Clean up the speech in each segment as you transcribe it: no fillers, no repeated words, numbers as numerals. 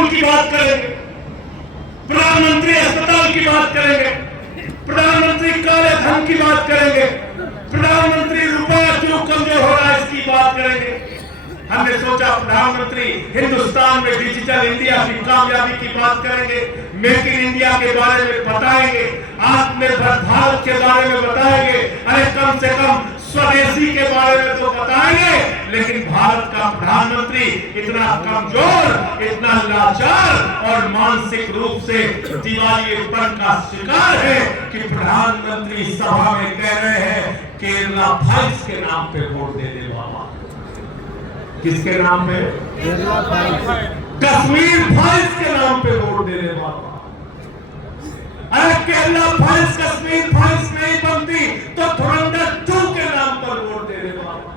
School की बात करेंगे, प्रधानमंत्री अस्पताल की बात करेंगे, प्रधानमंत्री काले धन की बात करेंगे, प्रधानमंत्री रुपया क्यों कमजोर हो रहा है इसकी बात करेंगे। हमने सोचा प्रधानमंत्री हिंदुस्तान में डिजिटल इंडिया की कामयाबी की बात करेंगे, मेक इन इंडिया के बारे में बताएंगे, आत्मनिर्भर भारत के बारे में बताएंगे, अरे कम से कम स्वदेशी के बारे में तो बताएंगे। लेकिन भारत का प्रधानमंत्री इतना कमजोर, इतना लाचार और मानसिक रूप से दिवालियेपन का शिकार है कि प्रधानमंत्री सभा में कह रहे हैं केरला फाइल्स के नाम पे वोट दे दे बाबा। किसके नाम पे? कश्मीर फाइल्स के नाम पे वोट दे दे बाबा। अरे केरला फाइल्स कश्मीर फाइल्स नहीं बनती तो धुरंधर 2 के नाम पर वोट दे दे बाबा।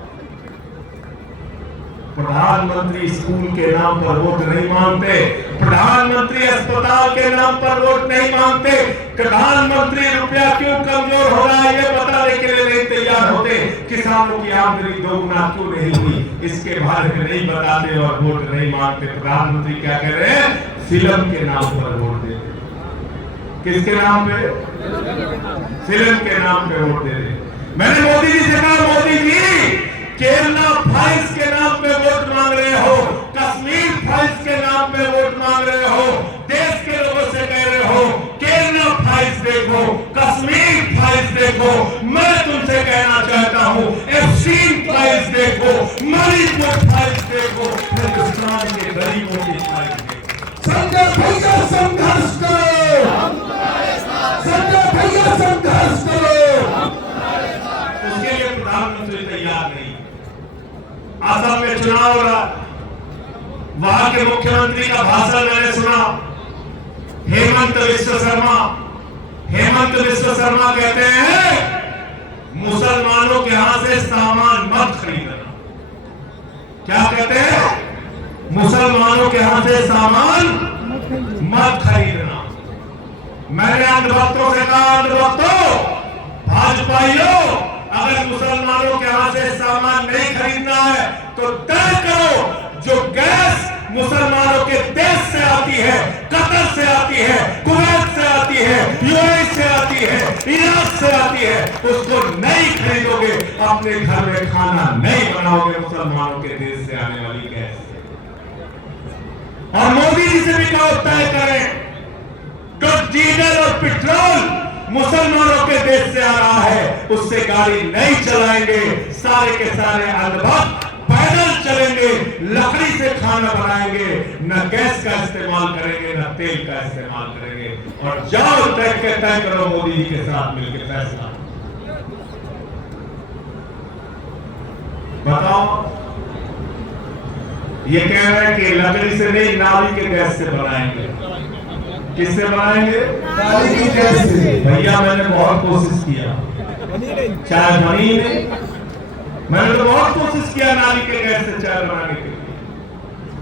प्रधानमंत्री स्कूल के नाम पर वोट नहीं मांगते, प्रधानमंत्री अस्पताल के नाम पर वोट नहीं मांगते, प्रधानमंत्री रुपया क्यों कमजोर हो रहा है ये बताने के लिए नहीं तैयार होते, किसानों की आमदनी दोगुना क्यों नहीं हुई इसके बारे में नहीं बताते और वोट नहीं मांगते। प्रधानमंत्री क्या कह रहे हैं? फिल्म के नाम पर वोट दे दे। किसके नाम पे? फिल्म के नाम पे वोट दे दे। मैंने मोदी जी से कहा, मोदी जी केरला फाइल्स के नाम पे वोट मांग रहे हो, कश्मीर फाइल्स के नाम पे वोट मांग रहे हो, देश के लोगों से कह रहे हो केरला फाइल्स देखो, कश्मीर फाइल्स देखो, मैं तुमसे कहना चाहता हूं एफसीन फाइल्स देखो, मणिपुर फाइल्स देखो, हिंदुस्तान के गरीबों की फाइल्स देखो। संजय भैया संघर्ष करो, संजय भैया संघर्ष करो। उसके लिए प्रधानमंत्री तैयार नहीं। असम में चुनाव हो रहा, वहां के मुख्यमंत्री का भाषण मैंने सुना। हेमंत विश्व शर्मा कहते हैं मुसलमानों के यहां से सामान मत खरीदना। क्या कहते हैं? मुसलमानों के यहां से सामान मत खरीदना। मैंने अंधभक्तों से कहा, अंधभक्तों, भाजपाइयों, अगर मुसलमानों के यहां से सामान नहीं खरीदना है तो तय करो जो गैस मुसलमानों के देश से आती है, कतर से आती है, कुवैत से आती है, यूएई से आती है, इराक से आती है, उसको नहीं खरीदोगे, अपने घर में खाना नहीं बनाओगे मुसलमानों के देश से आने वाली गैस से। और मोदी जी से भी कहो तय करें जो डीजल और पेट्रोल मुसलमानों के देश से आ रहा है उससे गाड़ी नहीं चलाएंगे। सारे के सारे अंधभक्त पैदल चलेंगे, लकड़ी से खाना बनाएंगे, न गैस का इस्तेमाल करेंगे, न तेल का इस्तेमाल करेंगे। और जाओ तय करो मोदी जी के साथ मिलकर फैसला। बताओ, ये कह रहे हैं कि लकड़ी से नहीं, नाली के गैस से बनाएंगे। किससे बनाएंगे? नाली की गैस से। भैया मैंने बहुत कोशिश किया, चाय बनी नहीं। मैंने तो बहुत कोशिश किया नाली के गैस से चाय बनाने के लिए,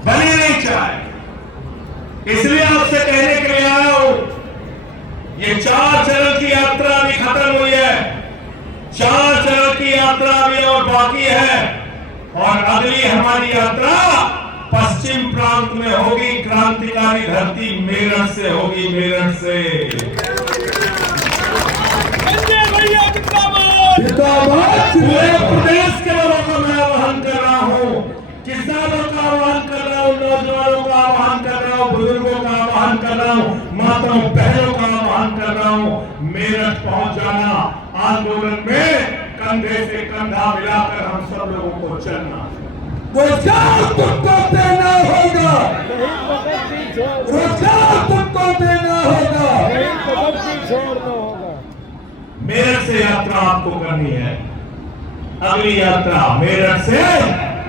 बनी नहीं चाय। इसलिए आपसे कहने के लिए आया हूं, ये 4 चरण की यात्रा अभी खत्म हुई है, 4 चरण की यात्रा अभी और बाकी है। और अगली हमारी यात्रा पश्चिम प्रांत में होगी, क्रांतिकारी धरती मेरठ से होगी, मेरठ से। पूरे प्रदेश के लोगों को मैं आह्वान कर रहा हूँ, किसानों का आह्वान कर रहा हूँ, नौजवानों का आह्वान कर रहा हूँ, बुजुर्गों का आह्वान कर रहा हूँ, माताओं बहनों का आह्वान कर रहा हूँ, मेरठ पहुंच जाना। आंदोलन में कंधे से कंधा मिलाकर हम सब लोगों को चलना। रोजगार तुमको देना होगा, रोजगार तुमको देना होगा, मेरठ से यात्रा आपको करनी है। अगली यात्रा मेरठ से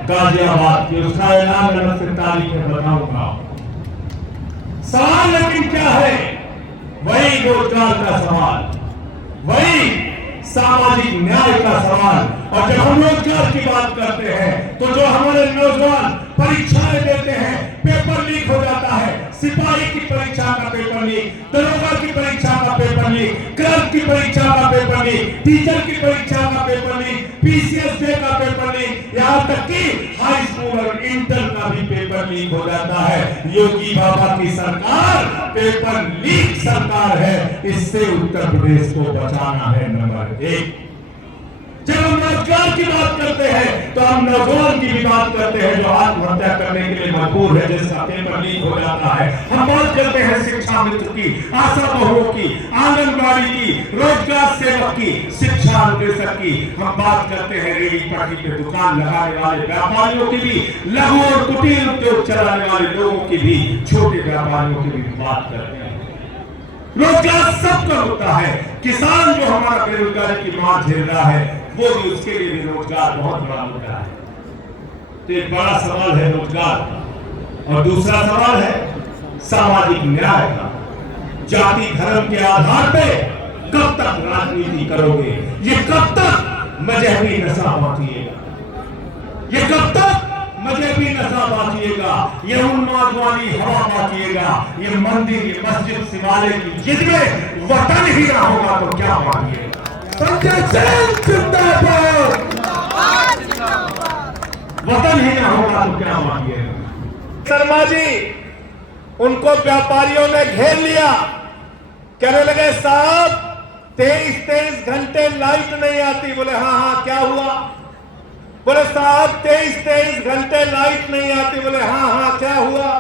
गाजियाबाद की, उसका ऐलान मैं 10 तारीख में बताऊंगा। सवाल लेकिन क्या है? वही रोजगार का सवाल, वही सामाजिक न्याय का सवाल। और जब हम रोजगार की बात करते हैं तो जो हमारे नौजवान परीक्षाएं देते हैं, पेपर लीक हो जाता है, सिपाही की परीक्षा का पेपर लीक, दरोगा की परीक्षा का पेपर लीक, क्लर्क की परीक्षा का पेपर लीक, टीचर की परीक्षा का पेपर लीक, पीसीएस का पेपर लीक, यहाँ तक कि हाई स्कूल और इंटर का भी पेपर पेपर लीक हो जाता है। योगी बाबा की सरकार पेपर लीक सरकार है। इससे उत्तर प्रदेश को बचाना है नंबर 1। जब हम रोजगार की बात करते हैं तो हम नौजवान की भी बात करते हैं जो आत्महत्या करने के लिए मजबूर है, जिसका पेपर लीक हो जाता है। हम बात करते हैं शिक्षा मित्र की, आशा बहुओं की, आंगनबाड़ी की, रोजगार सेवक की, शिक्षा निदेशक की। हम बात करते हैं रेडी पटरी पे दुकान लगाने वाले व्यापारियों की भी, लघु और कुटीर उद्योग चलाने वाले लोगों की भी, छोटे व्यापारियों की भी बात करते हैं। रोजगार सबका होता है। किसान जो हमारा बेरोजगारी की मार झेल रहा है वो भी, उसके लिए भी रोजगार बहुत बड़ा मुद्दा है। तो एक बड़ा सवाल है रोजगार, और दूसरा सवाल है सामाजिक न्याय का। जाति धर्म के आधार पे कब तक राजनीति करोगे? ये कब तक मजहबी नशा बांटिएगा? ये कब तक मजहबी नशा बांटिएगा? ये उन्माद वाली हवा बांटिएगा? ये मंदिर, ये मस्जिद, शिवालय की जिसमें वतन ही ना होगा तो क्या बांटिएगा? संजय सिंह जिंदाबाद। वतन ही ना होगा तो क्या बांटिएगा? शर्मा जी, उनको व्यापारियों ने घेर लिया। कहने लगे साहब 23 घंटे लाइट नहीं आती। बोले हाँ हाँ क्या हुआ? बोले साहब 23 घंटे लाइट नहीं आती। बोले हाँ हाँ क्या हुआ?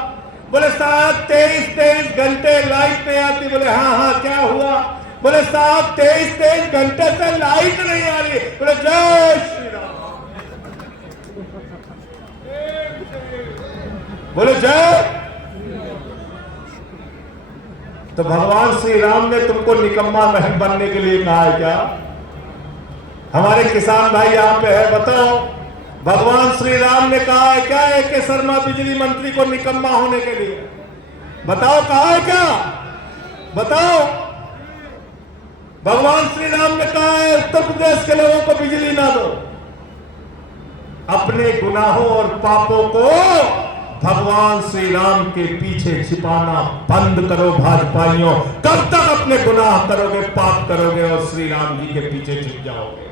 बोले साहब 23 घंटे लाइट नहीं आती। बोले हाँ हाँ क्या हुआ? बोले साहब 23 घंटे से लाइट नहीं आ रही। बोले जय श्री राम। बोले जय। तो भगवान श्री राम ने तुमको निकम्मा नहीं बनने के लिए कहा है क्या? हमारे किसान भाई यहाँ पे है, बताओ भगवान श्री राम ने कहा है क्या के शर्मा बिजली मंत्री को निकम्मा होने के लिए? बताओ कहा है क्या? बताओ। भगवान श्री राम ने कहा है उत्तर प्रदेश के लोगों को बिजली ना दो। अपने गुनाहों और पापों को भगवान श्री राम के पीछे छिपाना बंद करो भाजपाइयों। कब तक अपने गुनाह करोगे, पाप करोगे और श्री राम जी के पीछे छिप जाओगे?